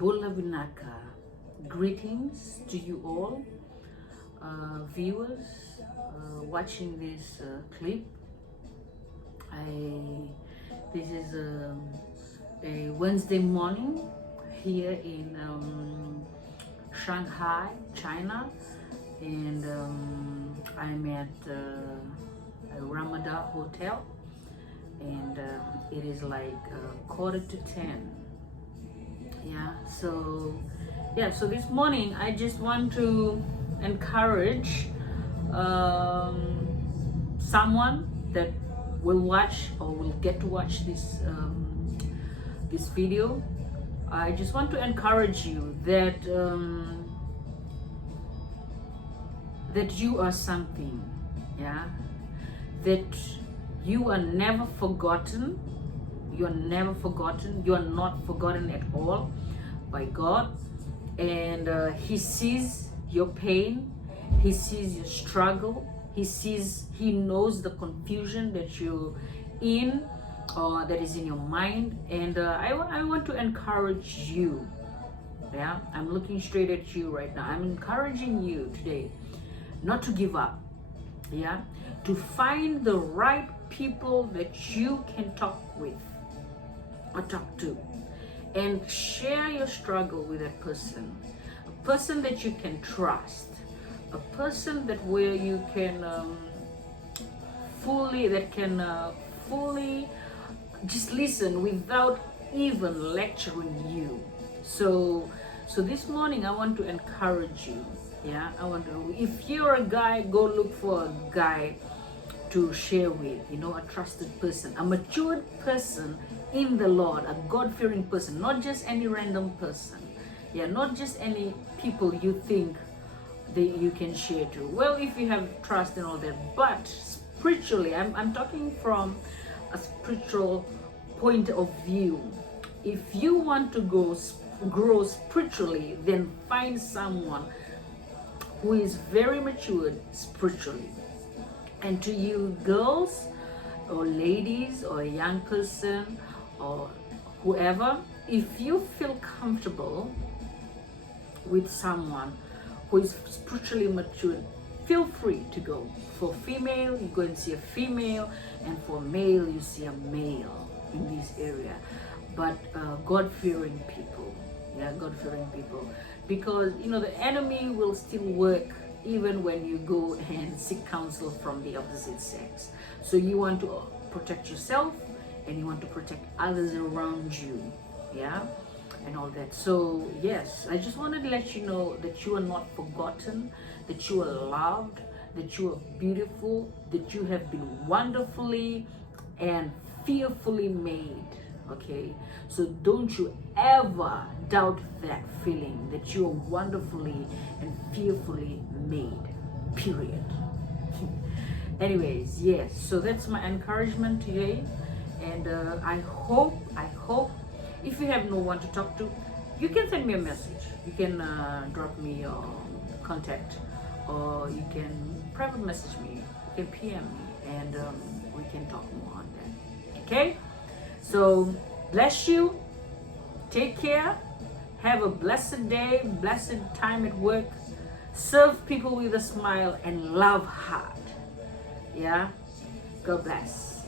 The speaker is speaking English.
Bola Vinaka. Greetings to you all, viewers watching this clip. This is a Wednesday morning here in Shanghai, China, and I'm at a Ramada hotel, and it is like 9:45. So this morning I just want to encourage someone that will watch or will get to watch this video. I just want to encourage you that that you are something, that you are never forgotten. You are never forgotten. You are not forgotten at all by God. And He sees your pain. He sees your struggle. He knows the confusion that you're in, or that is in your mind. And I want to encourage you. I'm looking straight at you right now. I'm encouraging you today not to give up. To find the right people that you can talk with or talk to, and share your struggle with that person, a person that you can trust, a person that where you can fully just listen without even lecturing you. So this morning I want to encourage you. If you're a guy, go look for a guy to share with, a trusted person, a matured person in the Lord, a God-fearing person, not just any random person. Not just any people you think that you can share to. Well, if you have trust and all that, but spiritually, I'm talking from a spiritual point of view. If you want to grow spiritually, then find someone who is very matured spiritually. And to you girls or ladies or a young person or whoever, if you feel comfortable with someone who is spiritually matured, feel free to go. For female, you go and see a female, and for male, you see a male in this area. But God-fearing people, God-fearing people, because the enemy will still work even when you go and seek counsel from the opposite sex. So you want to protect yourself, and you want to protect others around you, and all that. So yes, I just wanted to let you know that you are not forgotten, that you are loved, that you are beautiful, that you have been wonderfully and fearfully made. Okay, so don't you ever doubt that feeling that you are wonderfully and fearfully made, period. Anyways, yes, so that's my encouragement today. And I hope if you have no one to talk to, you can send me a message. You can drop me your contact, or you can private message me. You can PM me, and we can talk more on that. Okay? So bless you. Take care. Have a blessed day, blessed time at work. Serve people with a smile and love hard. God bless.